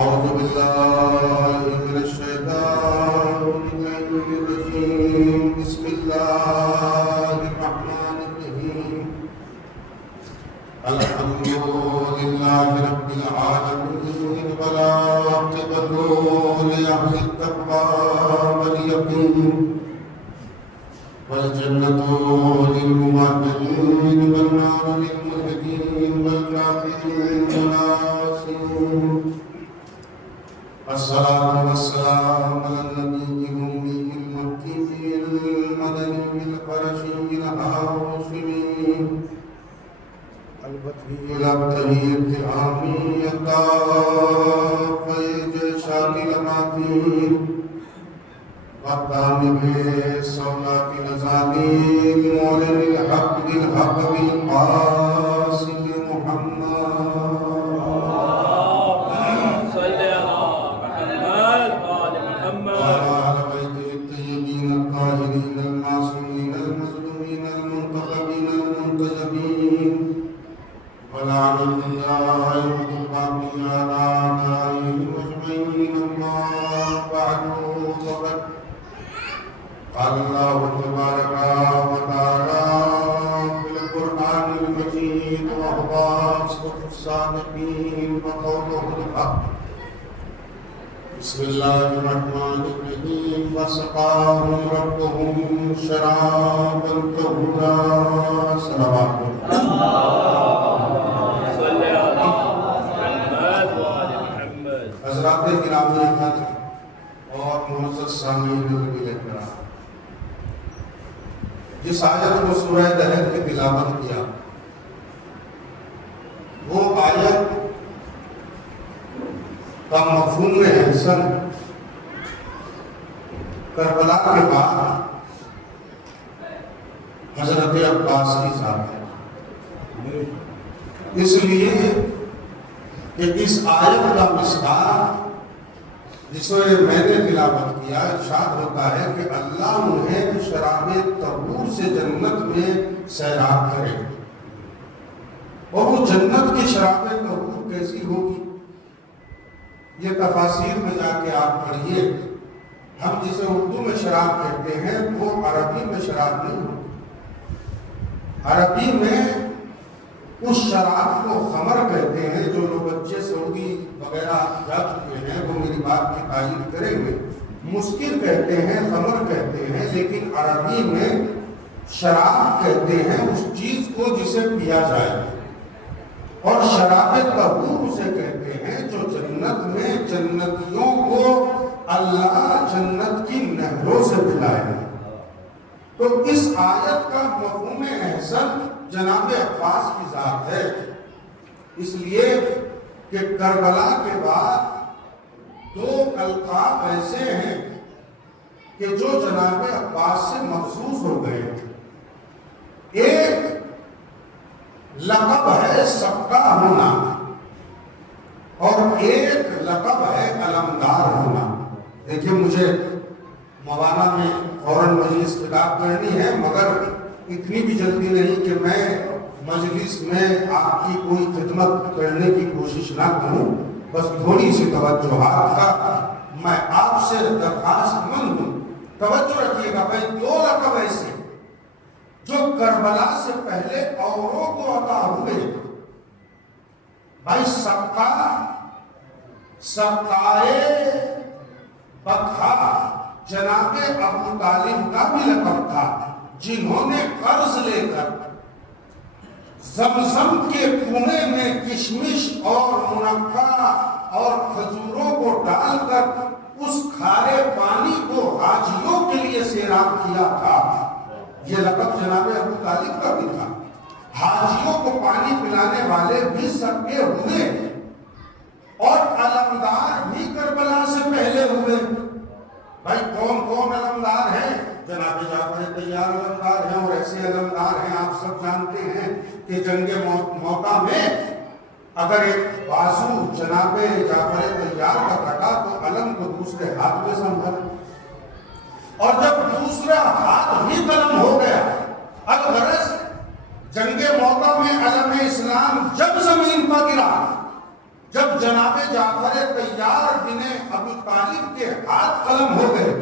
أعوذ بالله من الشيطان الرجيم بسم الله الرحمن الرحيم الحمد لله رب العالمين والعاقبة لأهل التقوى واليقين والجنة للمؤمنين والنار للملحدين والكافرين والعاصين الصلاة والسلام على النبي الأمي المكي المدني القرشي الهاشمي البدري الأبدعي التهامي الطافي شاكل ماتين والتامي بالصلاة نزامي المولد الحق بالحق بالقاسم محمد قال الله تبارك وتعالى في القرآن المجيد وهو أصدق الصادقين وقوله الحق بسم الله الرحمن الرحيم وسقاهم ربهم شرابا طهورا صلوات حضرات گرامی حضرات اور معزز سامعین بھی لے کر جس آیت کو سورہ دہر کی تلاوت کیا وہ آیت کا مفہوم احسن کربلا کے بعد حضرت عباس کی ذات ہے، اس لیے کہ اس آیت کا مصداق جس میں میں نے تلاوت کیا ارشاد ہوتا ہے کہ اللہ انہیں شراب طہور سے جنت میں سیراب کرے، اور وہ جنت کی شراب طہور کیسی ہوگی یہ تفاسیر میں جا کے آپ پڑھیے۔ ہم جسے اردو میں شراب کہتے ہیں وہ عربی میں شراب نہیں ہوتی، عربی میں اس شراب کو خمر کہتے ہیں۔ جو لوگ بچے سعودی وغیرہ جا چکے ہیں وہ میری بات کی تائید کریں گے، مسکر کہتے ہیں، خمر کہتے ہیں، لیکن عربی میں شراب کہتے ہیں اس چیز کو جسے پیا جائے، اور شراب طہور اسے کہتے ہیں جو جنت میں جنتیوں کو اللہ جنت کی نہروں سے پلائے۔ تو اس آیت کا مفہوم احسن جناب عباس کی ذات ہے، اس لیے کہ کربلا کے بعد دو القاب ایسے ہیں کہ جو جناب عباس سے مخصوص ہو گئے۔ ایک لقب ہے سبقہ ہونا، اور ایک لقب ہے علمدار ہونا۔ دیکھیے مجھے مولانا میں فوراً مجلس خطاب کرنی ہے، مگر اتنی بھی جلدی نہیں کہ میں مجلس میں آپ کی کوئی خدمت کرنے کی کوشش نہ کروں، بس تھوڑی سی توجہات کا میں آپ سے درخواست مند ہوں۔ توجہ رکھیے گا بھائی، دو لقب ایسے جو کربلا سے پہلے اوروں کو عطا ہوئے۔ بھائی سقائے بطحا جناب ابو طالب کا بھی لقب تھا، جنہوں نے قرض لے کر زمزم کے کنویں میں کشمش اور منقع اور کھجوروں کو ڈال کر اس کھارے پانی کو حاجیوں کے لیے سیراب کیا تھا۔ یہ لقب جناب ابو طالب کا بھی تھا۔ حاجیوں کو پانی پلانے والے بھی سکے ہوئے، اور علمدار بھی کربلا سے پہلے ہوئے۔ بھائی کون کون علمدار ہیں؟ جناب جعفر طیار علمدار ہیں، اور ایسے علمدار ہیں آپ سب جانتے ہیں کہ جنگ موقع میں اگر ایک بازو جناب جعفر طیار کا کٹا تو علم کو دوسرے ہاتھ میں سنبھال، اور جب دوسرا ہاتھ بھی قلم ہو گیا، الغرض جنگ موقع میں علم اسلام جب زمین پر گرا، جب جناب جعفر جعفر طیار بن ابی طالب کے ہاتھ علم ہو گئے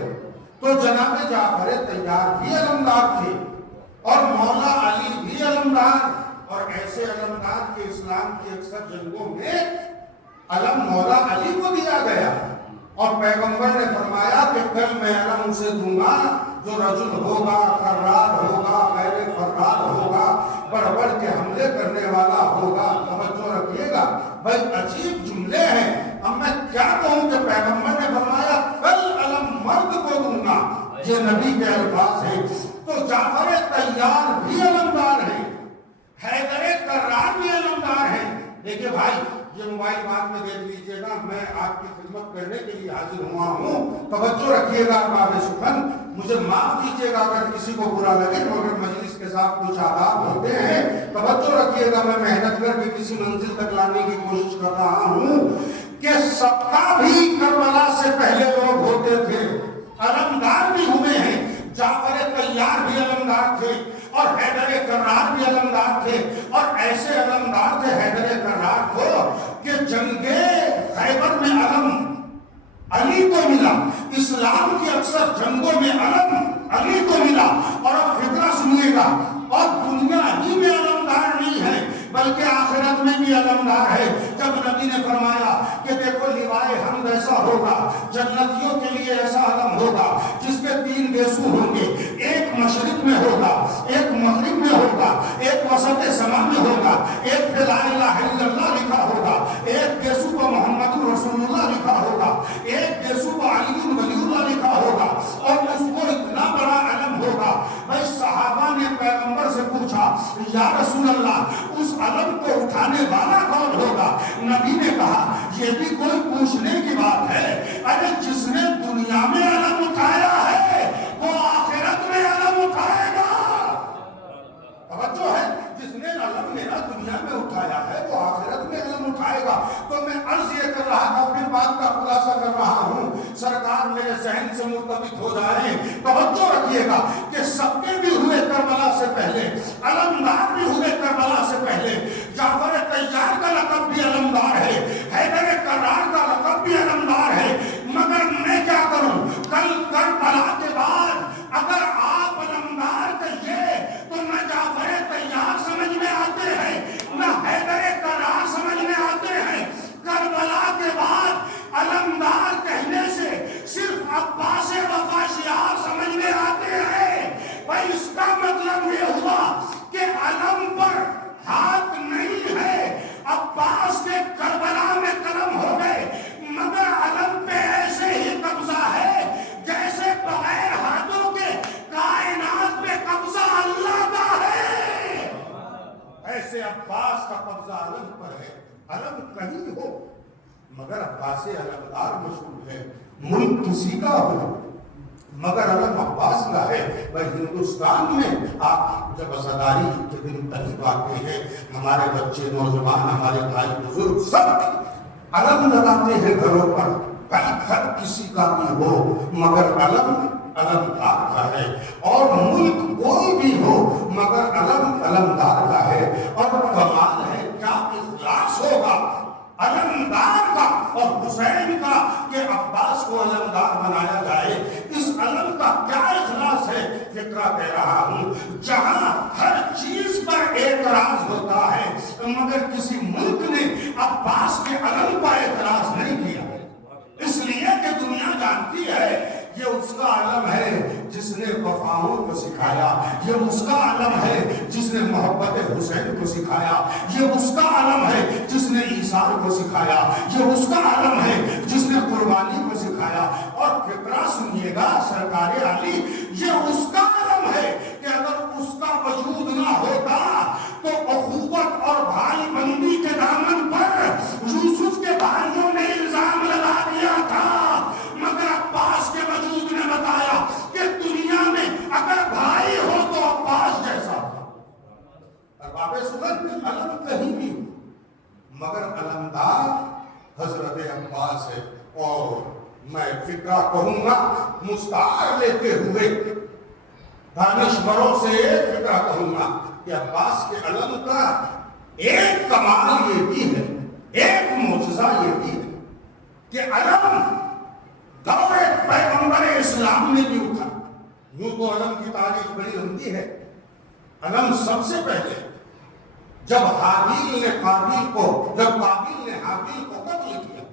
تو جناب جعفر طیار بھی علمدار تھے اور مولا علی بھی علمدار، اور ایسے علمدار کے اسلام کی اکثر جنگوں میں علم مولا علی کو دیا گیا، اور پیغمبر نے فرمایا کہ کل میں علم اسے دوں گا جو رجل ہوگا، فرار ہوگا، غیر فرار ہوگا، بڑھ بڑھ کے حملے کرنے والا ہوگا۔ توجہ رکھیے گا بھائی، عجیب جملے ہیں۔ اب میں کیا کہوں کہ پیغمبر نے فرمایا کل علم مرد کو دوں گا، یہ نبی کے الفاظ ہیں۔ تو جعفر طیار بھی علمدار ہیں، حیدر کرار بھی علمدار ہیں۔ دیکھیے بھائی، یہ موبائل بعد میں دیکھ لیجئے گا، میں آپ کی خدمت کرنے کے لیے حاضر ہوا ہوں۔ توجہ رکھیے گا باب سخن، مجھے معاف کیجیے گا اگر کسی کو برا لگے، مگر مجلس کے ساتھ کچھ آداب ہوتے ہیں۔ توجہ رکھیے گا، میں محنت کر کے کسی منزل تک لانے کی کوشش کر رہا ہوں کہ سب کا بھی کربلا سے پہلے لوگ ہوتے تھے، علمدار بھی ہوئے ہیں۔ جعفر طیار بھی علمدار تھے اور حیدر کرار بھی علمدار تھے، اور ایسے علمدار تھے حیدر کرار کو کہ جنگ خیبر میں علم علی کو ملا، اسلام کی اکثر جنگوں میں علم علی کو ملا۔ اور اب فکرہ سنیے گا، اور دنیا ہی میں علمدار نہیں ہے بلکہ آخرت میں بھی علمدار ہے۔ جب نبی نے فرمایا کہ دیکھو لیوائے حمد ایسا ہوگا، جنتیوں کے لیے ایسا علم ہوگا جس کے 3 گیسو ہوں گے، ایک مشرق میں ہوگا، ایک مغرب میں ہوگا، ایک وسط سما میں ہوگا، ایک پہ لا الہ الا اللہ لکھا ہوگا، ایک گیسو پر محمد رسول اللہ لکھا ہوگا، ایک گیسو پر علی ولی اللہ لکھا ہوگا، اور اس کو اتنا بڑا علم ہوگا۔ بھائی صحابہ نے پیغمبر سے پوچھا یا رسول اللہ اس علم کو اٹھانے والا کون ہوگا؟ نبی نے کہا یہ بھی کوئی پوچھنے کی بات ہے؟ ارے جس نے دنیا میں علم اٹھایا ہے وہ آخرت میں علم اٹھائے گا۔ توجہ ہے، جس نے علم میرا دنیا میں اٹھایا ہے وہ آخرت میں علم اٹھائے گا۔ تو میں عرض یہ کر رہا تھا، اپنی بات کا خلاصہ کر رہا ہوں، سرکار میرے ذہن سے مرتبط ہو جائیں۔ توجہ رکھیے گا کہ سب کے بھی ہوئے کربلا سے پہلے، علمدار بھی ہوئے کربلا سے پہلے۔ جعفر طیار کا لقب بھی علمدار ہے، حیدر کرار کا لقب بھی علمدار ہے، مگر میں کیا کروں؟ کل کربلا کے بعد اگر آپ علمدار کہیے تو نہ جعفر طیار سمجھ میں آتے ہیں نہ حیدر کرار سمجھ میں آتے ہیں۔ کربلا کے بعد علمدار کہنے سے صرف عباس وفا شعار سمجھ میں آتے ہیں۔ بھائی اس کا مطلب یہ ہوا کہ علم پر ہاتھ نہیں ہے۔ عباس کے کربلا میں قلم ہو گئے، مگر علم پہ ایسے ہی قبضہ ہے جیسے بغیر ہاتھوں کے کائنات پہ قبضہ اللہ کا ہے۔ ایسے عباس کا قبضہ علم پر ہے۔ علم کہیں ہو مگر عباس علمدار مشہور ہے، ملک کسی کا ہو مگر علم عباس کا ہے۔ بھائی ہندوستان میں آپ جب عزاداری کے دن قریب آتے ہیں، ہمارے بچے، نوجوان، ہمارے بھائی بزرگ سب علم لگاتے ہیں گھروں پر۔ بھائی گھر کسی کا بھی ہو مگر علم علمدار کا ہے، اور ملک کوئی بھی ہو مگر علم علمدار کا ہے۔ اور کمال ہے، کیا اخلاص ہوگا علمدار کا اور حسین کا کہ عباس کو علمدار بنایا جائے۔ اس علم کا کیا اخلاص ہے؟ فکرہ کہہ رہا ہوں، جہاں ہر چیز پر اعتراض ہوتا ہے مگر کسی ملک نے عباس کے علم پر اعتراض نہیں کیا، اس لیے کہ دنیا جانتی ہے یہ اس کا علم ہے جس نے وفاؤں کو سکھایا، یہ اس کا علم ہے جس نے محبت حسین کو سکھایا، یہ اس کا علم ہے جس نے ایثار کو سکھایا، یہ اس کا علم ہے جس نے قربانی کو سکھایا۔ اور فکرہ سنیے گا سرکار علی، یہ اس کا علم ہے کہ اگر اس کا وجود نہ ہوتا تو اخوت اور بھائی بندی کے دامن پر یوسف کے بھائیوں نے الزام لگا دیا تھا، مگر عباس کے وجود نے بتایا کہ دنیا میں اگر بھائی ہو تو عباس جیسا تھا۔ ارباب سنت علم کہیں بھی مگر علمدار حضرت عباس ہے۔ اور میں فکرہ کہوں گا مستعار لیتے ہوئے دانشوروں سے ایک فکرہ کہوں گا کہ عباس کے علم کا ایک کمال یہ بھی ہے، ایک معجزہ یہ بھی ہے کہ علم دور پیغمبر اسلام میں بھی اٹھا. یوں تو علم کی تاریخ بڑی لمبی ہے. علم سب سے پہلے جب قابیل نے حابیل کو قتل کیا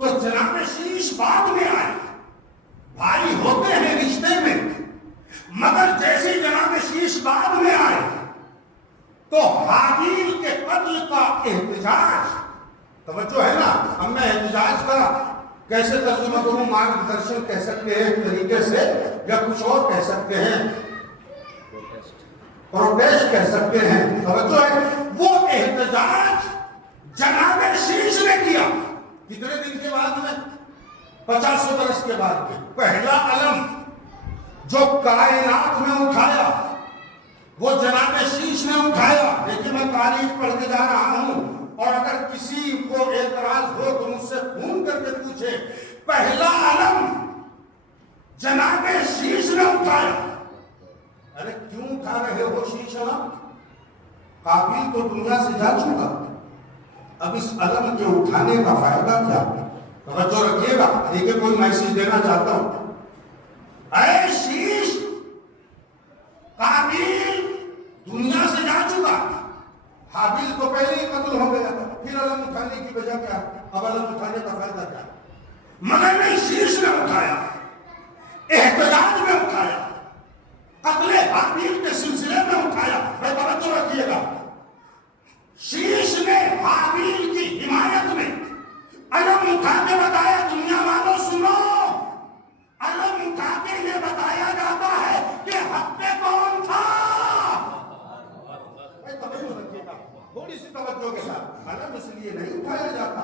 تو جناب شیش بعد میں آئے. بھائی ہوتے ہیں رشتے میں، مگر جیسے جناب شیش بعد میں آئے تو حابیل کے قتل کا احتجاج، توجہ ہے نا، ہم نے احتجاج کرا، کیسے ترجمہ کروں، مارگ درشن کہہ سکتے ہیں ایک طریقے سے، یا کچھ اور کہہ سکتے ہیں، پروٹیسٹ کہہ سکتے ہیں. توجہ ہے، وہ احتجاج جناب شیش نے کیا. کتنے دن کے بعد میں؟ 50 برس کے بعد میں. پہلا علم جو کائنات میں اٹھایا وہ جناب شیش نے اٹھایا. دیکھیں میں تاریخ پڑھتے جا رہا ہوں، اور اگر کسی کو اعتراض ہو تو مجھ سے فون کر کے پوچھے. پہلا علم جناب شیش نے اٹھایا. ارے کیوں اٹھا رہے ہو شیش علم؟ قابیل تو دنیا سے جا چکا، اب اس علم کے اٹھانے کا فائدہ کیا؟ توجہ رکھیے گا. دیکھیں کوئی میسج دینا چاہتا ہوں. اے شیش، قابیل دنیا سے جا چکا، حابیل تو پہلے ہی قتل ہو گیا، پھر علم اٹھانے کی وجہ کیا؟ اب علم اٹھانے کا فائدہ کیا؟ مگر نہیں، شیش نے اٹھایا، احتجاج میں اٹھایا، قتل حابیل کے سلسلے میں اٹھایا. میں توجہ رکھیے گا. شیش نے حابیل کی حمایت میں علم اٹھا کے بتایا، دنیا والوں سنو، علم اٹھا کے یہ بتایا جاتا ہے کہ حق پہ کون تھا. تھوڑی سی توجہ کے ساتھ. علم اس لیے نہیں اٹھایا جاتا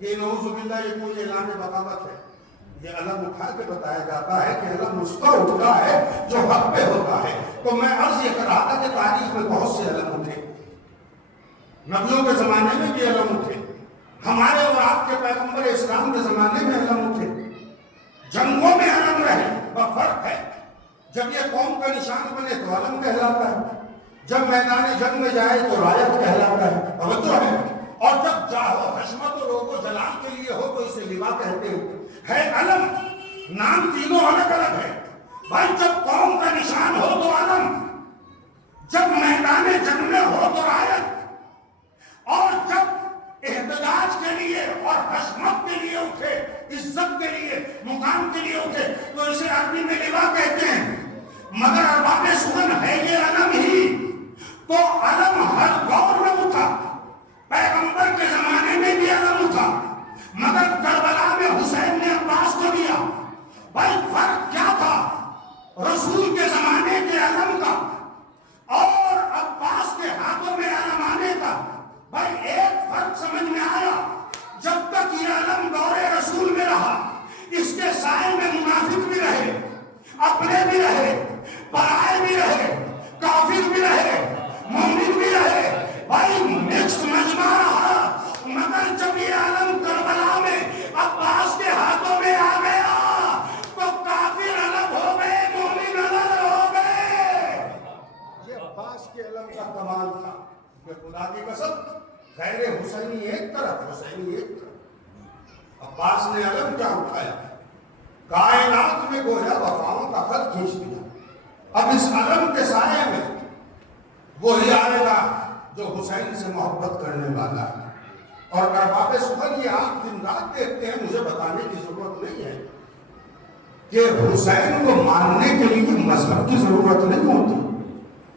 کہ نعوذ باللہ یہ کوئی اعلان بغاوت ہے. یہ علم اٹھا کے بتایا جاتا ہے کہ علم اس کا اٹھتا ہے جو حق پہ ہوتا ہے. تو میں عرض یہ کر رہا تھا کہ تاریخ میں بہت سے علم اٹھے. نبیوں کے زمانے میں بھی علم اٹھے، ہمارے اور آپ کے پیغمبر اسلام کے زمانے میں علم اٹھے. جنگوں میں علم رہے، فرق ہے. جب یہ قوم کا نشان بنے تو علم کہلاتا ہے، جب میدان جنگ میں جائے تو رایت کہلاتا ہے. توجہ ہے. اور جب جاہو حشمت و روگ و جلال کے لیے ہو تو اسے لوا کہتے ہیں. ہے علم، نام تینوں الگ الگ ہے. بھائی جب قوم کا نشان ہو تو علم، جب میدان جنگ میں ہو تو رایت، اور جب احتجاج کے لیے اور حشمت کے لیے اٹھے، عزت کے لیے، مقام کے لیے اٹھے تو اسے عربی میں لوا کہتے ہیں. مگر ارباب سخن ہے یہ علم ہی. تو علم ہر دور میں اٹھا. پیغمبر کے زمانے میں بھی علم اٹھا، مگر کربلا میں حسین نے عباس کو دیا. بھائی فرق کیا تھا رسول کے زمانے کے علم کا اور عباس کے ہاتھوں میں علم آنے کا؟ بھائی ایک فرق سمجھ میں آیا، جب تک یہ علم دور رسول میں رہا اس کے سائے میں منافق بھی رہے، اپنے بھی رہے، پرائے بھی رہے، کافر بھی رہے، مومن بھی رہے. بھائی مکس مجمع رہا. مگر جب یہ علم کربلا میں عباس کے ہاتھوں میں آ گیا تو کافر الگ ہو گئے، مومن الگ ہو گئے. یہ عباس کے علم کا کمال تھا کہ خدا کی قسم غیر حسینی ایک طرف، حسینی ایک طرف. عباس نے علم کیا اٹھایا؟ کائنات میں گویا وفاؤں کا خط کھینچ دیا. اب اس علم کے سائے میں وہی آئے گا جو حسین سے محبت کرنے والا ہے. اور ارباب سخن یہ آپ دن رات دیکھتے ہیں، مجھے بتانے کی ضرورت نہیں ہے کہ حسین کو ماننے کے لیے مذہب کی ضرورت نہیں ہوتی.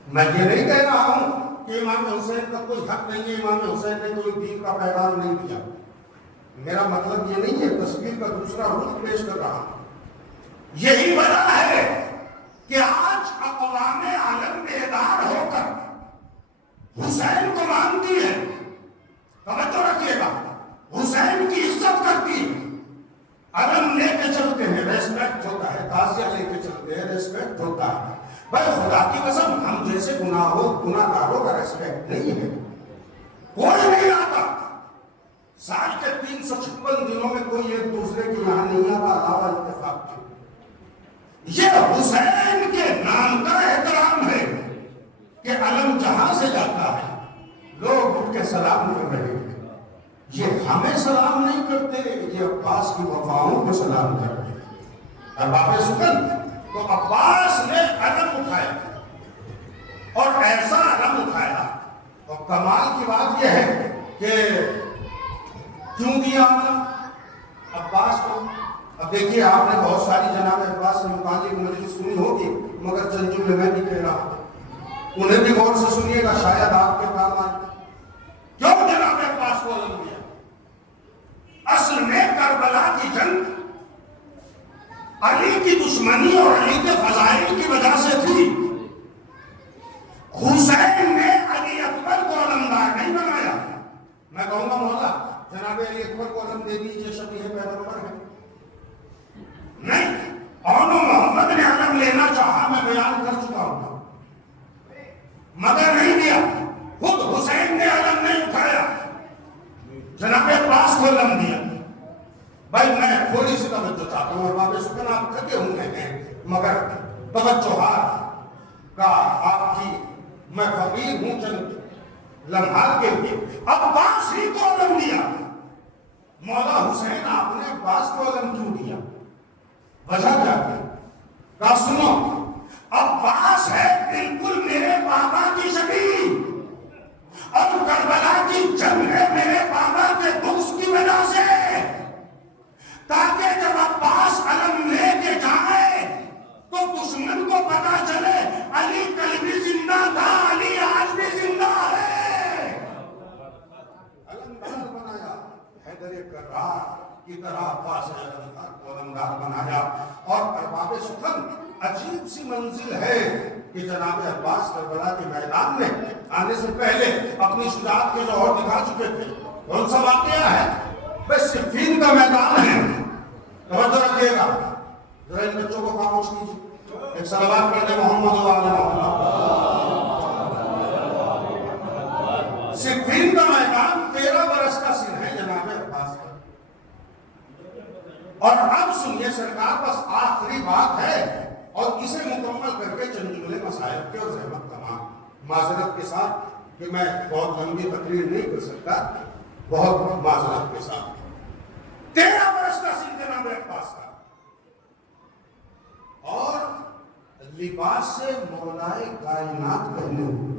میں یہ نہیں کہہ رہا ہوں کہ امام حسین کا کوئی حق نہیں ہے، امام حسین نے کوئی دین کا پیغام نہیں دیا. میرا مطلب یہ نہیں ہے، تصویر کا دوسرا رخ پیش کر رہا ہوں. یہی وجہ ہے کہ آج اقوام عالم بیدار ہو کر حسین کو مانتی ہے. توجہ رکھیے گا، حسین کی عزت کرتی ہے. علم لے کے چلتے ہیں، ریسپیکٹ ہوتا ہے. تعزیہ لے کے چلتے ہیں، ریسپیکٹ ہوتا ہے. بھائی خدا کی قسم ہم جیسے گناہ گاروں کا ریسپیکٹ نہیں ہے. کوئی نہیں آتا. سال کے 356 دنوں میں کوئی ایک دوسرے کے یہاں نہیں آتا علاوہ اتفاق کے. یہ حسین کے نام کا احترام ہے کہ علم جہاں سے جاتا ہے لوگ اٹھ کے سلام کر رہے ہیں. یہ ہمیں سلام نہیں کرتے، پاؤں پہ سلام کر رہے ہیں۔ ارباب سکن تو عباس نے علم اٹھایا اور ایسا علم اٹھایا، اور کمال کی بات یہ ہے کہ کیوں دیا عباس کو؟ اب دیکھیے آپ نے بہت ساری جناب عباس سے متعلق مجلس سنی ہوگی، مگر چند جملے میں نہیں کہہ رہا، انہیں بھی غور سے سنیے گا، شاید آپ کے کام آئے۔ کیوں جناب عباس کو علم دیا؟ اصل میں کربلا کی جنگ علی کی دشمنی اور علی کے فضائل کی وجہ سے تھی۔ حسین نے علی اکبر کو علمدار نہیں بنایا۔ میں کہوں گا مولا جناب علی اکبر کو علم دے دیجیے، شبیہ پیغمبر ہے، نہیں، اور محمد نے علم لینا چاہا، میں بیان کر چکا ہوں، مگر نہیں دیا۔ خود حسین نے علم نہیں اٹھایا، جناب عباس کو علم دیا۔ بھائی میں تھوڑی سی توجہ چاہتا ہوں، ارباب سکن آپ تھکے ہوئے ہیں، مگر توجہات کا آپ کی میں فقیر ہوں چند لمحات کے لیے۔ عباس ہی کو علم دیا۔ مولا حسین آپ نے عباس کو علم کیوں دیا؟ وجہ کیا ہے؟ کہا سنو، عباس ہے بالکل میرے بابا کی شبیہ، اور کربلا کی جنگ ہے میرے بابا کے بغض کی وجہ سے، تاکہ جب عباس علم لے کے جائے تو دشمن کو پتا چلے علی کل بھی زندہ تھا، علی آج بھی زندہ ہے۔ علمدار بنایا، حیدر کرار کی طرح عباس نے علمدار کو علمدار بنایا۔ اور ارباب سکن عجیب سی منزل ہے کہ جناب عباس کربلا کے میدان میں آنے سے پہلے اپنی شجاعت کے جوہر دکھا چکے تھے۔ کون سا واقعہ ہے؟ بس صفین کا میدان ہے، توجہ رکھیے گا، ذرا ان بچوں کو خاموش کیجیے، ایک صلوات پڑھنے محمد و آل محمد۔ صفین کا میدان 13 برس کا سن ہے جناب عباس کا۔ اور اب سنیے سرکار، بس آخری بات ہے اور اسے مکمل کر کے چند جملے مسائل کے اور زحمت تمام معذرت کے ساتھ کہ میں بہت لمبی تقریر نہیں کر سکتا، بہت معذرت کے ساتھ۔ 13 برس کا سن جناب عباس کا، اور لباس سے مولائے کائنات پہنے ہوئے۔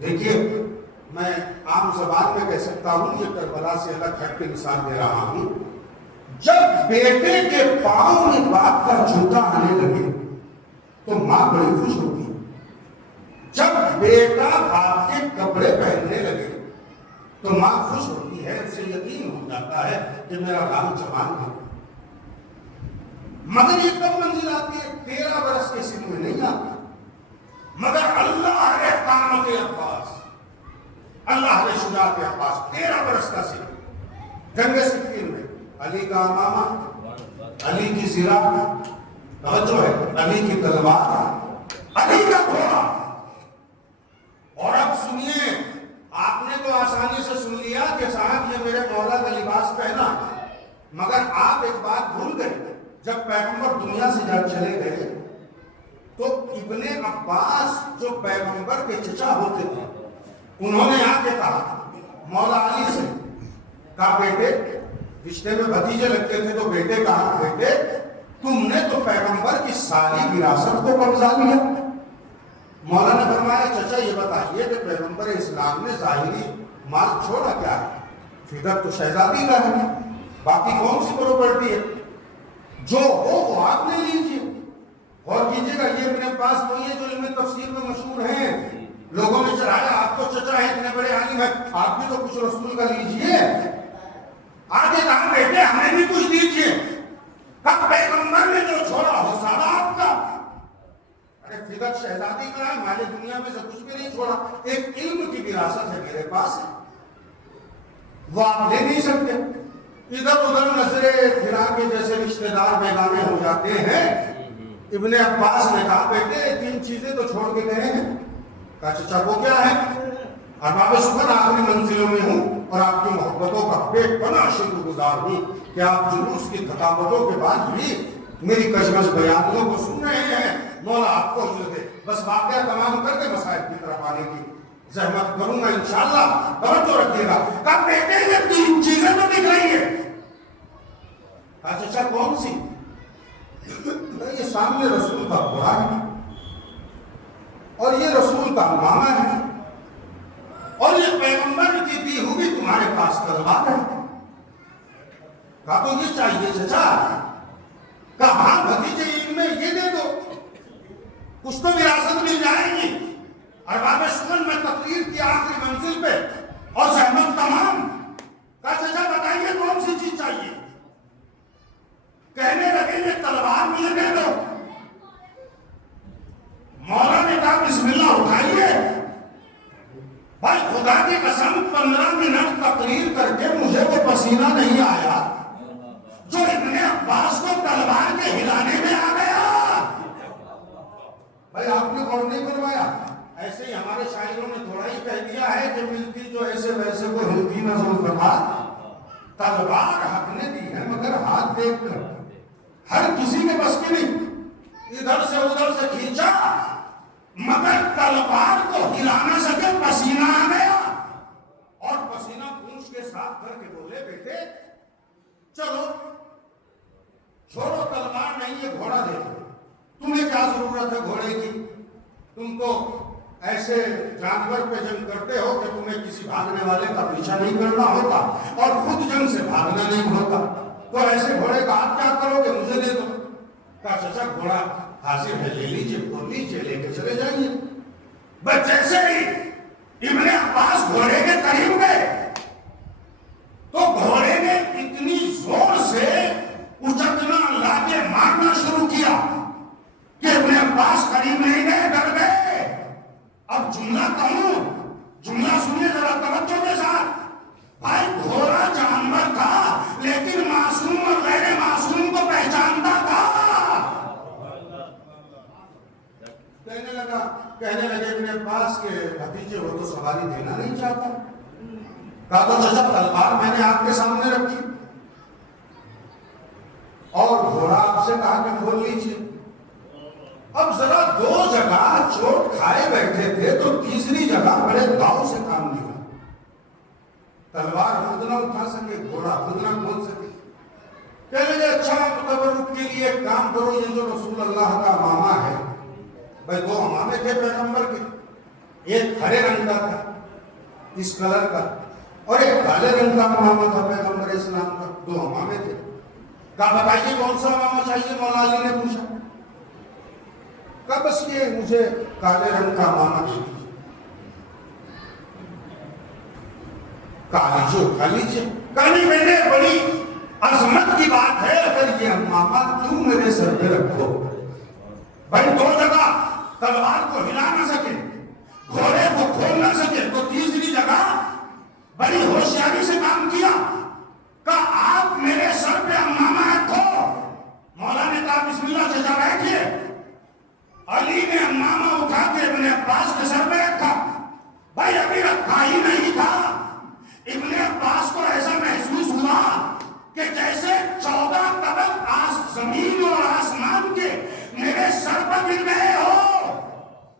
دیکھیے میں عام زبان میں کہہ سکتا ہوں، یہ کربلا سے الگ ہٹ کے مثال دے رہا ہوں۔ جب بیٹے کے پاؤں میں باپ کا جوتا آنے لگے تو ماں بڑی خوش ہوتی ہے۔ جب بیٹا باپ کے کپڑے پہننے لگے تو ماں خوش ہوتی ہے، اسے یقین ہو جاتا ہے کہ میرا لال جوان ہے۔ مگر یہ کب منزل آتی ہے؟ 13 برس کے سن میں نہیں آتی، مگر اللہ نے قامت عباس، اللہ نے شجاعت عباس، 13 برس کا سن، جنگ صفین میں علی کا امامہ، علی کی زرہ، توجہ ہے، علی کی تلوار، علی کا گھوڑا۔ اور اب سنیے، آپ نے تو آسانی سے سن لیا کہ صاحب یہ میرے مولا کا لباس پہنا، مگر آپ ایک بات بھول گئے، جب پیغمبر دنیا سے جب چلے گئے تو ابن عباس جو پیغمبر کے چچا ہوتے تھے، انہوں نے آ کے کہا مولا علی سے، کہا بیٹے، رشتے میں بھتیجے لگتے تھے تو بیٹے کہا بیٹے تم نے تو پیغمبر کی ساری وراثت کو قبضہ لیا۔ مولا نے فرمایا چچا یہ بتائیے کہ پیغمبر اسلام نے ظاہری مال چھوڑا کیا ہے؟ فدر تو شہزادی کا ہے، باقی کون سی پراپرٹی ہے؟ جو ہو وہ آپ لے لیجیے۔ اور کیجیے گا، یہ میرے پاس وہی ہے جو علم تفسیر میں مشہور ہیں، لوگوں نے چڑھایا آپ تو چچا ہیں اتنے بڑے عالم ہیں، آپ بھی تو کچھ رسول کا لیجیے۔ آگے کہا بیٹے ہمیں بھی کچھ دیجیے، کب پیغمبر نے جو چھوڑا ہو سارا آپ کا۔ ارے فدر شہزادی کا ہے، مال دنیا میں سے کچھ بھی نہیں چھوڑا، ایک علم کی وراثت ہے میرے پاس، وہ آپ لے نہیں سکتے۔ ادھر ادھر نظریں پھرا کے جیسے رشتے دار بیگانے ہو جاتے ہیں۔ ابن عباس نے کہا بیٹے 3 چیزیں تو چھوڑ کے گئے ہیں۔ کہا چچا وہ کیا ہے؟ ارباب سکن آخری منزلوں میں ہوں اور آپ کی محبتوں کا بے پناہ شکر گزار ہوں کہ آپ جلوس کی تھکاوٹوں کے بعد بھی میری کشمش بیانیوں کو سن رہے ہیں۔ مولا آپ کو عزت دے، بس واقعہ تمام کر کے مسائل کی طرف آنے کی زحمت کروں گا انشاءاللہ، توجہ رکھیے گا۔ کہا بیٹے یہ 3 چیزیں تو دکھ رہی ہیں، کون سی؟ یہ سامنے رسول کا گھوڑا ہے اور یہ رسول کا امامہ ہے اور یہ پیغمبر کی دی ہوئی تمہارے پاس تلوار ہے. کہا تو یہ چاہیے چچا. کہا ہاں بھتیجے ان میں یہ دے دو, کچھ تو وراثت مل جائے گی. ارباب شغل میں تقریر کی آخری منزل پہ اور زحمت تمام. کہا چچا بتائیے کون سی چیز چاہیے؟ کہنے لگے یہ تلوار مجھے دے دو. مولا نے کہا بسم اللہ اٹھائیے. بھائی خدا کی قسم 15 منٹ تقریر کر کے مجھے وہ پسینہ نہیں آیا جو ابن عباس کو تلوار کے ہلانے میں آ گیا. بھائی آپ نے غور نہیں فرمایا؟ ایسے ہی ہمارے شاعروں نے تھوڑا ہی کہہ دیا ہے کہ ملتی جو ایسے ویسے کو ہلتی نہ ذوالفقار. تلوار حق نے دی ہے مگر ہاتھ دیکھ کر. ہر کسی کے بس کی نہیں. ادھر سے ادھر سے کھینچا مگر تلوار کو ہلا نہ سکے, پسینہ آ گیا. اور پسینہ پونچھ کے ساتھ کر کے بولے بیٹے چلو چھوڑو تلوار نہیں یہ گھوڑا دے دو. تمہیں کیا ضرورت ہے گھوڑے کی؟ تم تو ایسے جانور پہ جنگ کرتے ہو کہ تمہیں کسی بھاگنے والے کا پیچھا نہیں کرنا ہوتا اور خود جنگ سے بھاگنا نہیں ہوتا. تو ایسے گھوڑے کا آپ کیا کرو گے؟ مجھے دے دو. کہا چچا گھوڑا حاضر ہے, لے لیجیے, کھول لیجیے, لے کے چلے جائیے. بس جیسے ہی ابن عباس گھوڑے کے قریب گئے تو گھوڑے نے اتنی زور سے اچکنا لاتے مارنا شروع کیا کہ ابن عباس قریب نہیں گئے, ڈر گئے. اب جملہ کہوں, جملہ سنیے ذرا توجہ کے ساتھ. بھائی گھوڑا جانور تھا لیکن معصوم اور غیر معصوم کو پہچانتا تھا. کہنے لگے ابن عباس کے بھتیجے وہ تو سواری دینا نہیں چاہتا. کہا تو چچا تلوار میں نے آپ کے سامنے رکھی اور گھوڑا آپ سے کہا کہ کھول لیجیے. اب ذرا دو جگہ چوٹ کھائے بیٹھے تھے تو تیسری جگہ بڑے گاؤں سے کام لیا. تلوار خود نہ اٹھا سکے, گھوڑا خود نہ کھول سکے. کہنے لگے اچھا تبرک کے لیے ایک کام کرو, یہ جو رسول اللہ کا امامہ ہے, بھائی دو امامے تھے پیغمبر کے, ایک ہرے رنگ کا تھا اس کلر کا اور ایک کالے رنگ کا امامہ تھا پیغمبر اسلام کا. دو امامے تھے. کہا بتائیے کون سا امامہ چاہیے؟ مولا علی نے پوچھا. کہا بس یہ مجھے کالے رنگ کا امامہ دے دیجیے. کہا لیجیے, اٹھا لیجیے. کہانی بیٹے بڑی عظمت کی بات ہے اگر یہ امامہ تم میرے سر پہ رکھو. بھائی دو جگہ تلوار کو ہلا نہ سکے, گھوڑے کو کھول نہ سکے, تو تیسری جگہ بڑی ہوشیاری سے کام کیا. کہا آپ میرے سر پہ امامہ رکھو. مولا نے کہا بسم اللہ چچا بیٹھیے. علی نے امامہ اٹھا کے ابن عباس کے سر پہ رکھا. بھائی ابھی رکھا ہی نہیں تھا, ابن عباس کو ایسا محسوس ہوا کہ جیسے 14 طبق زمین اور آسمان کے میرے سر پر گر گئے ہو.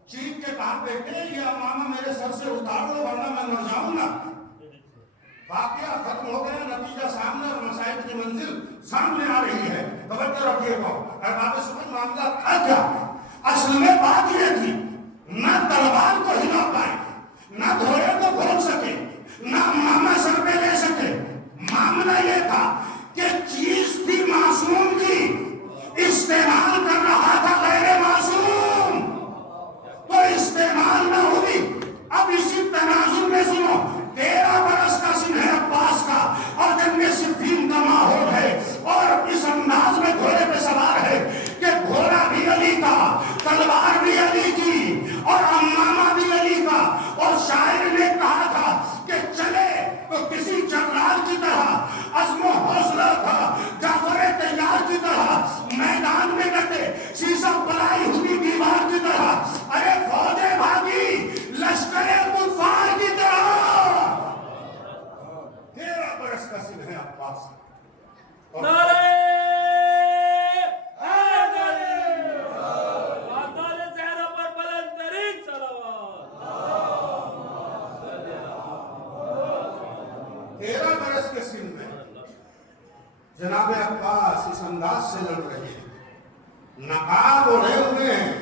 چیخ کے کہا بیٹے یہ امامہ میرے سر سے اتار دو ورنہ میں مر جاؤں گا. واقعہ ختم ہو گیا, نتیجہ سامنے اور مسائل کی منزل سامنے آ رہی ہے. توجہ رکھیے گا. ارباب سمجھ معاملہ تھا کیا؟ اصل میں بات یہ تھی نہ تلوار کو ہلا پائے, نہ گھوڑے کو کھول سکے, نہ امامہ سر پہ لے سکے. معاملہ یہ تھا کہ چیز تھی معصوم کی, استعمال کر رہا تھا غیر معصوم, تو استعمال نہ ہوئی. اب اسی تناظر میں سنو, 13 برس کا سن ہے عباس کا اور جنگ صفین کا ماحول ہے اور اس انداز میں گھوڑے پہ سوار ہے کہ گھوڑا بھی علی کا, تلوار بھی علی کی اور امامہ بھی علی کا. اور شاعر نے کہا تھا کہ چلے تو کسی جنرال کی طرح عزم و حوصلہ تھا, جعفر تیار کی طرح میدان میں ڈٹے, سیسا پلائی ہوئی دیوار کی طرح, ارے فوجیں بھاگی لشکر کفار کی طرح. 13 برس کا سن ہے عباس. نعرہ جناب عباس اس انداز سے لڑ رہے ہیں، نقاب اوڑھے ہوئے ہیں،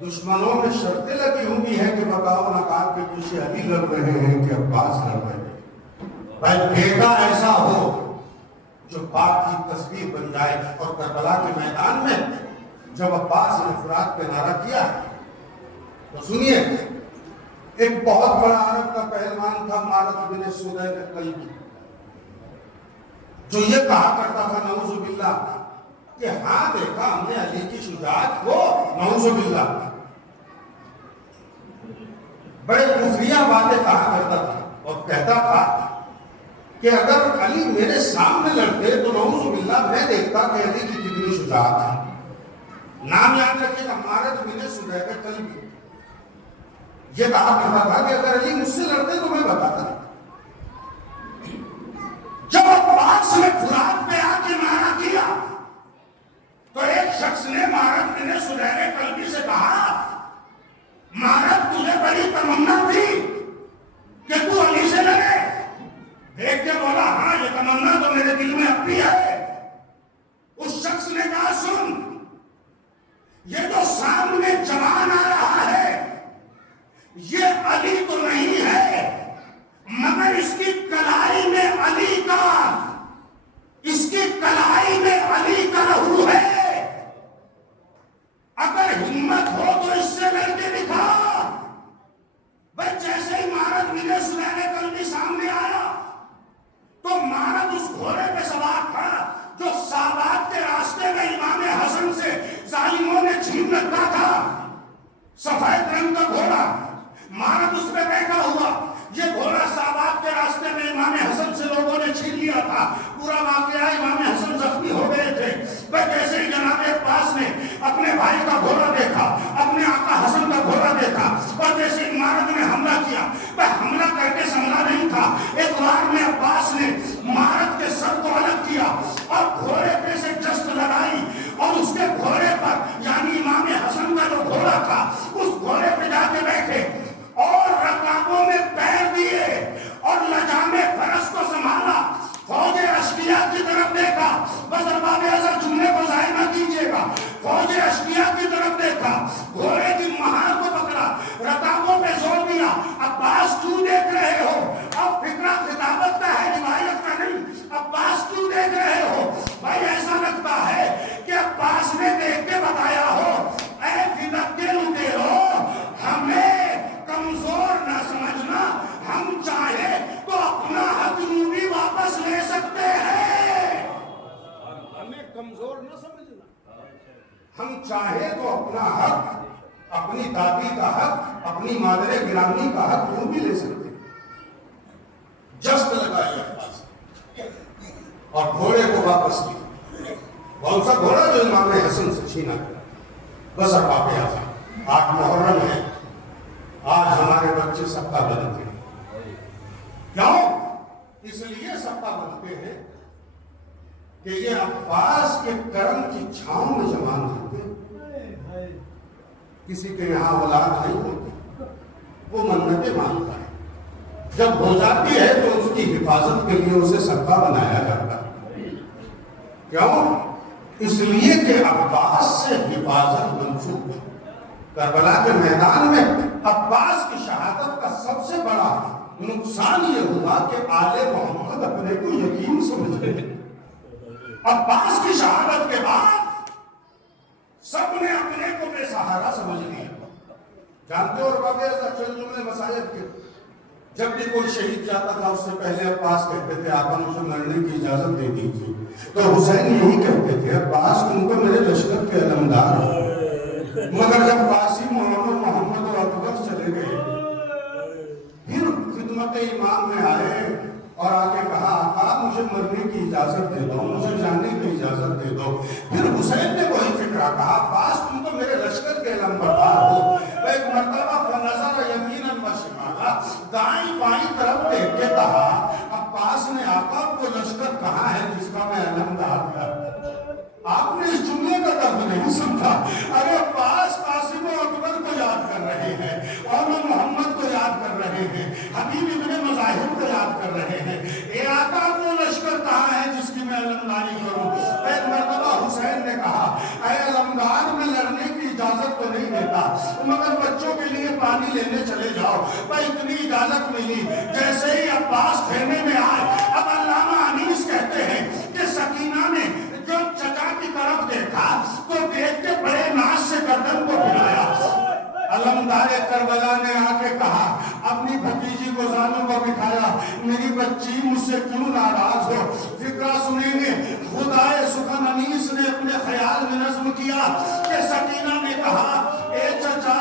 دشمنوں میں شرطیں لگی ہوئی ہیں کہ بتاؤ نقاب کے پیچھے علی لڑ رہے ہیں کہ عباس لڑ رہے ہیں۔ بھائی بیٹا ایسا ہو جو باپ کی تصویر بن جائے۔ اور کربلا کے میدان میں جب عباس نے فرات پہ نعرہ کیا تو سنیے، ایک بہت بڑا عرب کا پہلوان تھا مارد بن سدید الکلبی، جو یہ کہا کرتا تھا نعوذ باللہ کہ ہاں دیکھا ہم نے علی کی شجاعت کو، نعوذ باللہ بڑے کفریہ باتیں کہا کرتا تھا اور کہتا تھا کہ اگر علی میرے سامنے لڑتے تو نعوذ باللہ میں دیکھتا کہ علی کی کتنی شجاعت ہے۔ نام یاد رکھیے گا، مارد بن سدید الکلبی یہ کہا کرتا تھا کہ اگر علی مجھ سے لڑتے تو میں بتاتا۔ جب عباس نے فرات پہ آ کے نعرہ کیا تو ایک شخص نے مارد بن سدید الکلبی سے کہا، مارد تجھے بڑی تمنا تھی کہ تو علی سے لڑے؟ دیکھ کے بولا ہاں یہ تمنا تو میرے دل میں اب بھی ہے۔ اس شخص نے کہا سن، یہ جو سامنے جوان آ رہا ہے یہ علی تو نہیں ہے، مگر اس کی کلائی میں علی کا، اس کی کلائی میں علی کا لہو ہے، اگر ہمت ہو تو اس سے لڑ کے دکھا۔ بس جیسے ہی مارد بن سدید الکلبی سامنے آیا تو مارد اس گھوڑے پہ سوار تھا جو سابات کے راستے میں امام حسن سے ظالموں نے چھین رکھا تھا، سفید رنگ کا گھوڑا، مارد اس پہ بیٹھا ہوا۔ یہ گھوڑا سابات کے راستے میں امام حسن سے لوگوں نے چھین لیا تھا، پورا واقعہ امام حسن زخمی ہو گئے تھے۔ بس جیسے ہی جناب عباس نے اپنے بھائی کا گھوڑا دیکھا، اپنے آقا حسن کا گھوڑا دیکھا، اور جیسے ہی مارد نے حملہ کیا، بس حملہ کر کے سنبھلا نہیں تھا، ایک بار میں عباس نے مارد کے سر کو الگ کیا اور گھوڑے پہ سے جست لگائی اور اس کے گھوڑے پر یعنی امام حسن کا جو گھوڑا تھا اس گھوڑے پہ جا کے بیٹھے اور رکابوں میں پیر دیے اور لجام فرس کو سنبھالا، فوج اشقیاء کی طرف دیکھا۔ بس ارباب اعظم جملے کو ضائع نہ کیجیے گا، فوج اشقیاء کی طرف دیکھا، گھوڑے کی مہار کو پکڑا، رکابوں پہ زور دیا۔ عباس کیوں دیکھ رہے ہو؟ اب فکرہ خطابت کا ہے، روایت کا نہیں۔ عباس کیوں دیکھ رہے ہو؟ بھائی ایسا لگتا ہے کہ عباس نے دیکھ کے بتایا ہو، اے فدق کے لٹیرو، ہمیں کمزور نہ سمجھنا، ہم چاہے تو اپنا حق یوں بھی واپس لے سکتے ہیں۔ ہمیں کمزور نہ سمجھنا، ہم چاہے تو اپنا حق، اپنی دادی کا حق، اپنی مادر گرامی کا حق یوں بھی لے سکتے ہیں۔ جست لگائی عباس اور گھوڑے کو واپس کیا۔ کون سا گھوڑا؟ جو امام حسن سے چھینا گیا۔ بس اب واقع آج 8 محرم ہے، آج ہمارے بچے سبقہ بنتے ہیں۔ کیوں؟ اس لیے سبقہ بنتے ہیں کہ یہ عباس کے کرم کی چھاؤں میں جوان ہوتے ہیں۔ کسی کے یہاں اولاد نہیں ہوتی، وہ منتیں مانگتا ہے، جب ہو جاتی ہے تو اس کی حفاظت کے لیے اسے سبقہ بنایا جاتا ہے۔ کیوں؟ اس لیے کہ عباس سے حفاظت منسوخ ہے۔ کربلا کے میدان میں عباس کی شہادت کا سب سے بڑا نقصان یہ ہوا کہ آل محمد اپنے کو یقین سمجھ گئے۔ عباس کی شہادت کے بعد سب نے اپنے کو بے سہارا سمجھ لیا۔ جانتے ہو اور واقعہ چند جملے مسائل کے، جب بھی کوئی شہید جاتا تھا اس سے پہلے عباس کہتے تھے آقا مجھے مرنے کی اجازت دے دیجیے، تو حسین یہی کہتے تھے عباس تم تو میرے لشکر کے علمدار ہو۔ مگر جب قاسم محمد اور اکبر چلے گئے پھر خدمت امام میں آئے اور آ کے کہا آقا مجھے مرنے کی اجازت دے دو، مجھے جانے کی اجازت دے دو۔ پھر حسین نے وہی فکرہ کہا عباس تم تو میرے لشکر کے علمبردار ہو۔ ایک مرتبہ فنظر یمیناً و شمالا، دائیں بائیں طرف دیکھ کے کہا عباس نے آقا کو لشکر کہاں ہے جس کا میں علمدار تھا؟ آپ نے اس جملے کا درد نہیں سمجھا۔ ارے عباس قاسم و اکبر کو یاد کر رہے ہیں، اور محمد کو یاد کر رہے ہیں، حبیب ابن مظاہر کو یاد کر رہے ہیں۔ اے آقا وہ لشکر کہاں ہے جس کی میں تو نہیں دیتا مگر بچوں کے لیے پانی لینے چلے جاؤ. بھائی اتنی اجازت ملی. جیسے ہی عباس خیمے میں آئے, اب علامہ انیس کہتے ہیں کہ سکینہ نے جو چچا کی طرف دیکھا تو دیکھ کے بڑے ناز سے گردن کو ہلایا. علمدار کربلا نے آ کے کہا, اپنی بھتیجی کو زانوں کو بٹھایا, میری بچی مجھ سے کیوں ناراض ہو؟ فکرہ سنیں گے. خدائے سخن انیس نے اپنے خیال میں نظم کیا کہ سکینہ نے کہا, اے چچا,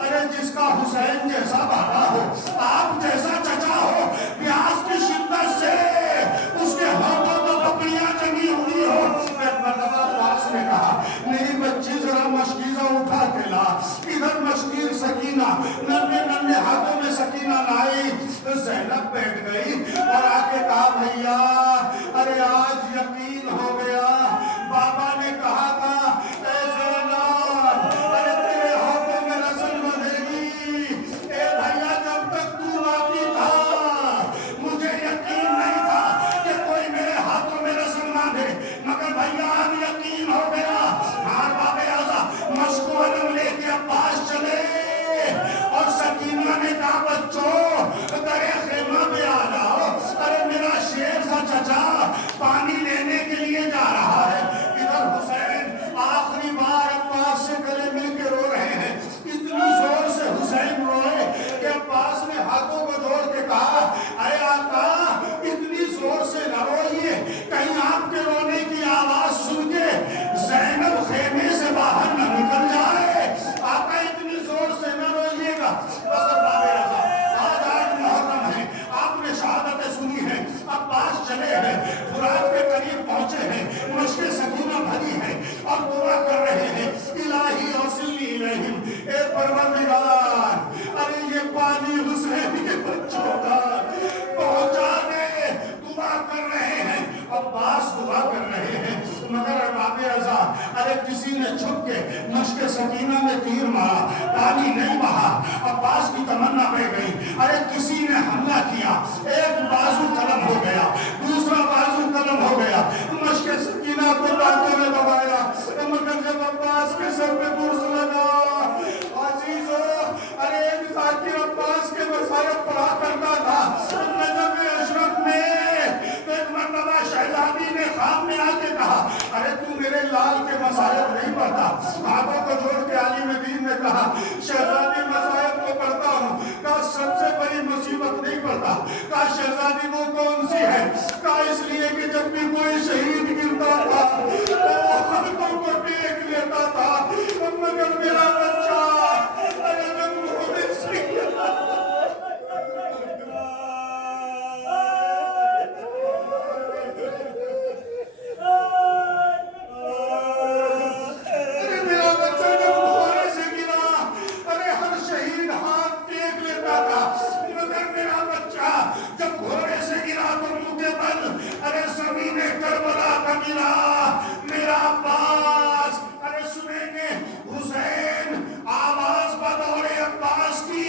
ارے جس کا حسین جیسا بابا ہو, آپ جیسا چچا ہو, پیاس کی شدت سے اس کے ہاتھوں کو پکڑیاں جمی ہوئی ہو. ایک مرتبہ عباس نے کہا, میری بچی ذرا مشکیزہ اٹھا کے لا. ادھر مشکیر سکینہ ننھے ننھے ہاتھوں میں سکینہ لائی. زینب بیٹھ گئی اور آ کے کہا, بھیا ارے آج یقین ہو گیا, بابا نے کہا تھا اے زینب ارے تیرے ہاتھوں میں رسل بندھے گی. اے بھیا جب تک تو باقی تھا مجھے یقین نہیں تھا کہ کوئی میرے ہاتھوں میں رسل باندھے, مگر بھیا اب یقین ہو گیا. ہاں باب اعظم مشک و علم لے کے عباس چلے اور سکینہ نے کہا, بچوں درے خیمہ میں آ جاؤ, ارے میرا شیر سا چچا پانی لینے کے لیے جا رہا ہے. ادھر حسین آخری بار عباس سے گلے مل کے رو رہے ہیں. اتنی زور سے حسین روئے کہ عباس نے ہاتھوں کو جوڑ کے کہا, اے آقا اتنی زور سے نہ روئیے, کہیں آپ کے رونے کی آواز سن کے زینب خیمے سے باہر نہ نکل جائے. آقا اتنی زور سے نہ روئیے گا. بس باب اعظم آج محرم ہے, آپ نے شہادتیں سنی ہیں, عباس چلے ہیں, فرات کے قریب پہنچے ہیں, مشق سکینہ بھری ہے اور دعا کر رہے ہیں, الہی اوصلنی الیہم, اے پروردگار ارے یہ پانی حسین کے بچوں کا پہنچا دے. دعا کر رہے ہیں, عباس دعا کر رہے ہیں, مگر باب اعظم ارے کسی نے چھپ کے مشق سکینہ میں تیر مارا, پانی نہیں بہا. عباس کی تمنا بہ گئی. ارے کسی نے حملہ کیا, ایک بازو قلم ہو گیا, دوسرا بازو قلم ہو گیا, مشق سکینہ کو ٹانکے میں دبایا, مگر جب عباس کے سر پہ برز لگا, عزیزو ارے ایک ذاکر عباس کے مصائب پڑھا کرتا تھا. نجم اشرف میں ایک مرتبہ شہزادی نے خواب میں آ کے کہا, ارے تو میرے لال کے مصائب نہیں پڑھتا. ہاتھوں کو جوڑ کے عالم دین نے کہا, شہزادی مصائب کو پڑھتا ہوں. کہا سب سے بڑی مصیبت نہیں پڑھتا. کہا شہزادی وہ کون سی ہے؟ کہا اس لیے کہ جب بھی کوئی شہید گرتا تھا وہ ہاتھوں کو ٹیک لیتا تھا, مگر میرا بچہ ارے جب ہونے سے جب گھوڑے سے گرا تو منہ کے بل ارے زمین کربلا کا گرا میرا عباس. ارے سنیں گے حسین آواز بدولے عباس کی.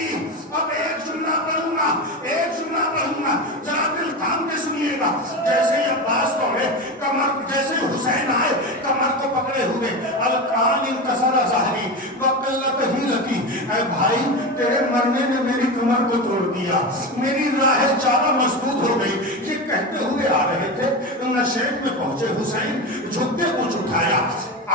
اب ایک جملہ پڑھوں گا, ایک جملہ پڑھوں گا, ذرا دل تھام کے سنیے گا. جیسے ہی عباس پڑھے کمر, جیسے حسین آئے کمر کو پکڑے ہوئے, القرآن انتصر ظاہری وقلت ہیلتی, اے بھائی تیرے مرنے نے میری کمر کو توڑ دیا, میری راہ چارہ مضبوط ہو گئی. یہ کہتے ہوئے آ رہے تھے, نشیب میں پہنچے. حسین جھک کے کچھ اٹھایا,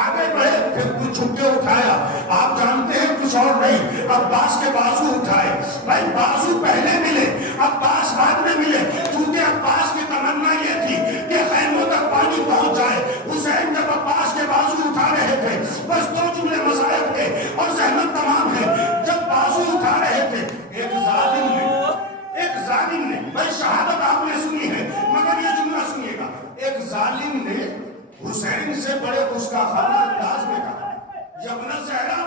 آگے بڑھے پھر کچھ جھک کے اٹھایا. آپ جانتے ہیں کچھ اور نہیں, عباس کے بازو اٹھائے. بھائی بازو پہلے ملے, عباس بعد میں ملے, کیونکہ عباس کی تمنا یہ تھی کہ خیموں تک پانی پہنچ جائے. حسین جب عباس کے بازو اٹھا رہے تھے, بس 2 جملے مصائب تھے اور زحمت تمام ہے. جب بازو اٹھا رہے تھے ایک ظالم نے بھائی شہادت آپ نے سنی ہے, مگر یہ جملہ سنیے گا, ایک ظالم نے حسین سے بڑے گستاخانہ انداز میں کہا, یبن زہرا